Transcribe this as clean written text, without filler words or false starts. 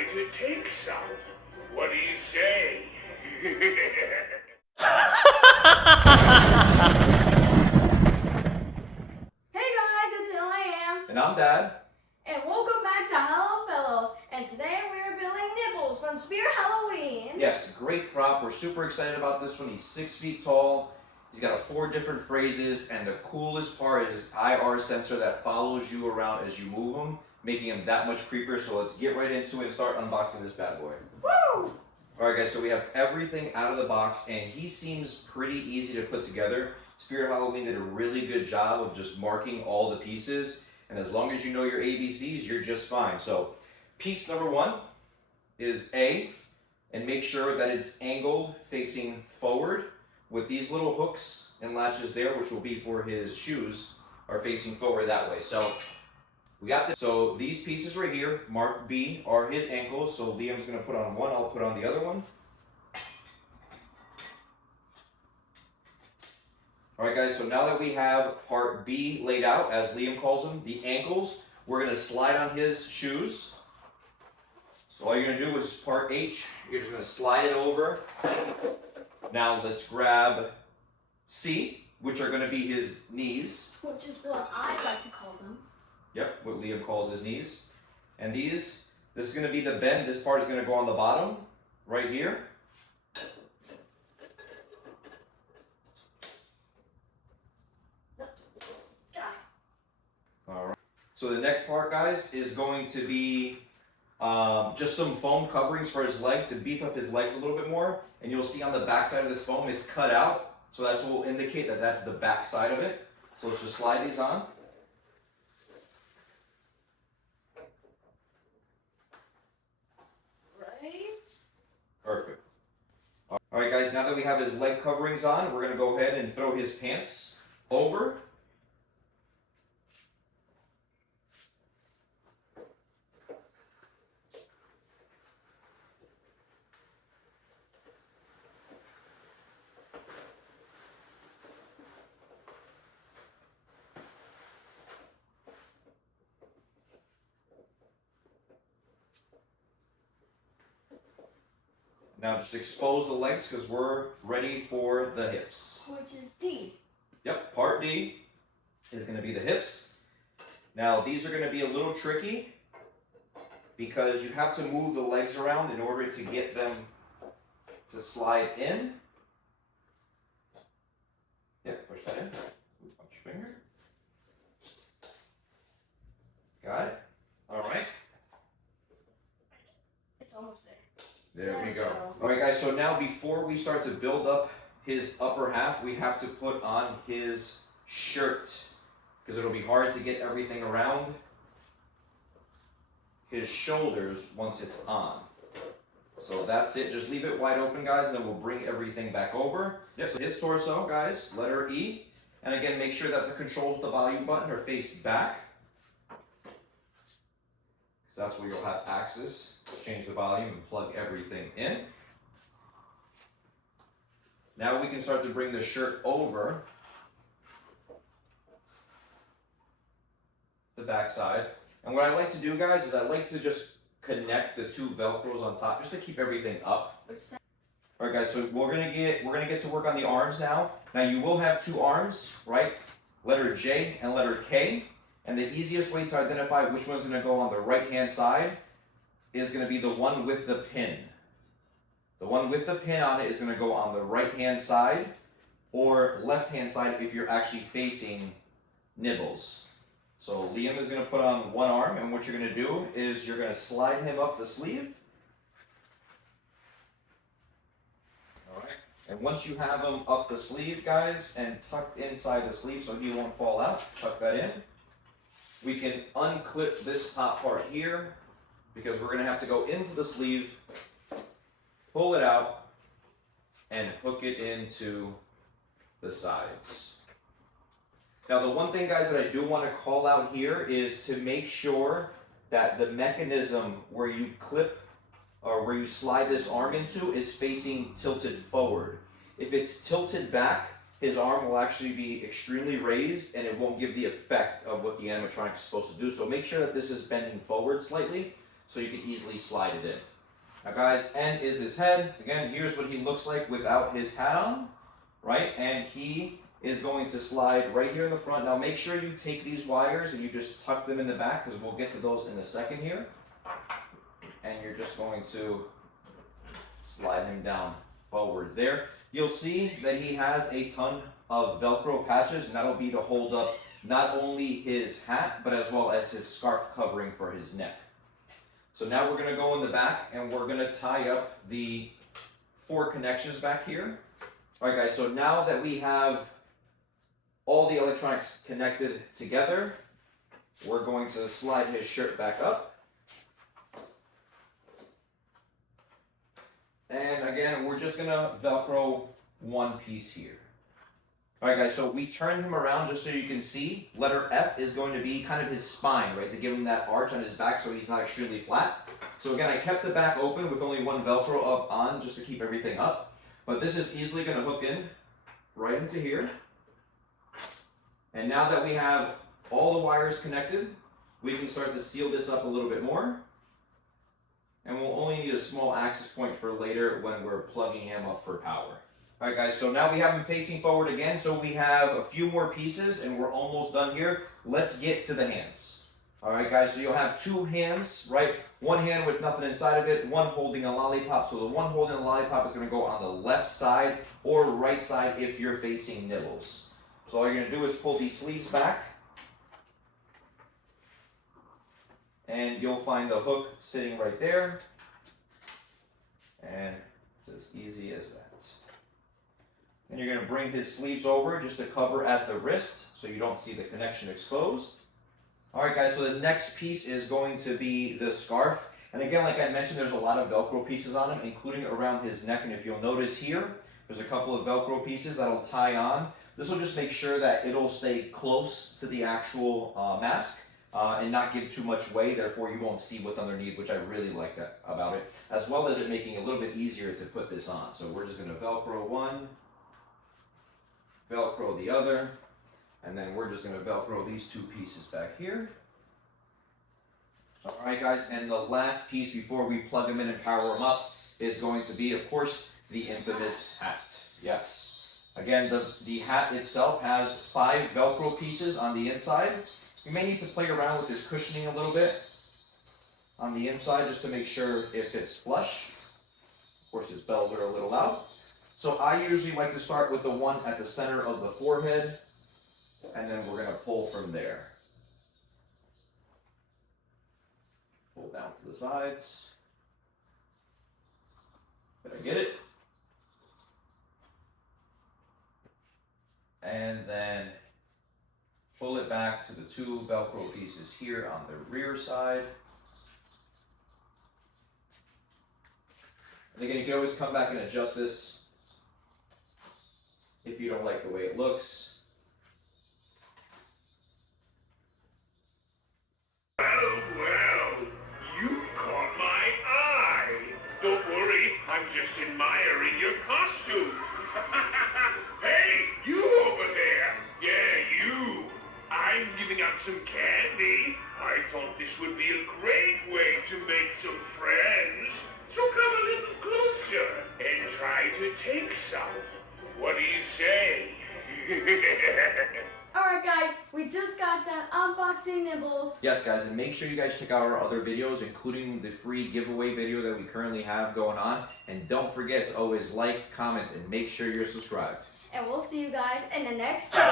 try to take some. What do you say? Hey guys, it's Liam. And I'm Dad. And welcome back to Hello Fellows. And today we're building Nibbles from Spirit Halloween. Yes, great prop. We're super excited about this one. He's 6 feet tall. He's got 4 different phrases, and the coolest part is his IR sensor that follows you around as you move him, making him that much creepier. So let's get right into it and start unboxing this bad boy. Woo! Alright guys, so we have everything out of the box, and he seems pretty easy to put together. Spirit Halloween did a really good job of just marking all the pieces, and as long as you know your ABCs, you're just fine. So piece number 1 is A, and make sure that it's angled facing forward with these little hooks and latches there, which will be for his shoes, are facing forward that way. So we got this. So these pieces right here, marked B, are his ankles. So Liam's gonna put on one, I'll put on the other one. All right guys, so now that we have part B laid out, as Liam calls them, the ankles, we're gonna slide on his shoes. So all you're gonna do is part H, you're just gonna slide it over. Now let's grab C, which are gonna be his knees. Which is what I like to call them. Yep, what Liam calls his knees. And this is gonna be the bend. This part is gonna go on the bottom, right here. All right. So the neck part, guys, is going to be just some foam coverings for his leg to beef up his legs a little bit more. And you'll see on the back side of this foam, it's cut out. So that's what will indicate that that's the back side of it. So let's just slide these on. Right? Perfect. All right, guys, now that we have his leg coverings on, we're going to go ahead and throw his pants over. Now just expose the legs because we're ready for the hips. Which is D. Yep, part D is going to be the hips. Now these are going to be a little tricky because you have to move the legs around in order to get them to slide in. Yep, push that in. Punch your finger. Got it? All right. It's almost there. There we go. All right, guys, so now before we start to build up his upper half, we have to put on his shirt because it'll be hard to get everything around his shoulders once it's on. So that's it. Just leave it wide open, guys, and then we'll bring everything back over. Yep, so his torso, guys, letter E. And again, make sure that the controls with the volume button are faced back, because that's where you'll have access to change the volume and plug everything in. Now we can start to bring the shirt over the back side. And what I like to do, guys, is I like to just connect the 2 Velcros on top just to keep everything up. All right, guys, so we're gonna get to work on the arms now. Now you will have 2 arms, right? Letter J and letter K. And the easiest way to identify which one's going to go on the right-hand side is going to be the one with the pin. The one with the pin on it is going to go on the right-hand side or left-hand side if you're actually facing Nibbles. So Liam is going to put on one arm, and what you're going to do is you're going to slide him up the sleeve. All right. And once you have him up the sleeve, guys, and tucked inside the sleeve so he won't fall out, tuck that in. We can unclip this top part here because we're going to have to go into the sleeve, pull it out, and hook it into the sides. Now the one thing, guys, that I do want to call out here is to make sure that the mechanism where you clip or where you slide this arm into is facing tilted forward. If it's tilted back, his arm will actually be extremely raised and it won't give the effect of what the animatronic is supposed to do. So make sure that this is bending forward slightly so you can easily slide it in. Now guys, end is his head. Again, here's what he looks like without his hat on, right? And he is going to slide right here in the front. Now make sure you take these wires and you just tuck them in the back, because we'll get to those in a second here. And you're just going to slide him down forward there. You'll see that he has a ton of Velcro patches, and that'll be to hold up not only his hat, but as well as his scarf covering for his neck. So now we're gonna go in the back and we're gonna tie up the 4 connections back here. All right guys, so now that we have all the electronics connected together, we're going to slide his shirt back up. And again, we're just gonna Velcro one piece here. All right guys, so we turn him around just so you can see. Letter F is going to be kind of his spine, right? To give him that arch on his back so he's not extremely flat. So again, I kept the back open with only one Velcro up on just to keep everything up. But this is easily gonna hook in right into here. And now that we have all the wires connected, we can start to seal this up a little bit more. And we'll only need a small access point for later when we're plugging him up for power. All right guys, so now we have him facing forward again, so we have a few more pieces and we're almost done here. Let's get to the hands. All right guys, so you'll have 2 hands, right? One hand with nothing inside of it, one holding a lollipop. So the one holding a lollipop is gonna go on the left side or right side if you're facing Nibbles. So all you're gonna do is pull these sleeves back and you'll find the hook sitting right there. And it's as easy as that. And you're going to bring his sleeves over just to cover at the wrist so you don't see the connection exposed. All right guys, so the next piece is going to be the scarf. And again, like I mentioned, there's a lot of Velcro pieces on him, including around his neck. And if you'll notice here, there's a couple of Velcro pieces that'll tie on. This will just make sure that it'll stay close to the actual mask and not give too much way. Therefore, you won't see what's underneath, which I really like that about it, as well as it making it a little bit easier to put this on. So we're just going to Velcro one, Velcro the other, and then we're just going to Velcro these 2 pieces back here. All right, guys, and the last piece before we plug them in and power them up is going to be, of course, the infamous hat. Yes. Again, the hat itself has 5 Velcro pieces on the inside. You may need to play around with this cushioning a little bit on the inside just to make sure it fits flush. Of course, his bells are a little loud. So I usually like to start with the one at the center of the forehead, and then we're going to pull from there. Pull down to the sides. Did I get it? And then pull it back to the 2 Velcro pieces here on the rear side. And again, you can always come back and adjust this if you don't like the way it looks. Well, you caught my eye. Don't worry, I'm just admiring your costume. Hey, you over there. Yeah, you. I'm giving out some candy. I thought this would be a great way to make some friends. So come a little closer and try to take some. What do you say? Alright guys, we just got done unboxing Nibbles. Yes guys, and make sure you guys check out our other videos, including the free giveaway video that we currently have going on. And don't forget to always like, comment, and make sure you're subscribed. And we'll see you guys in the next video.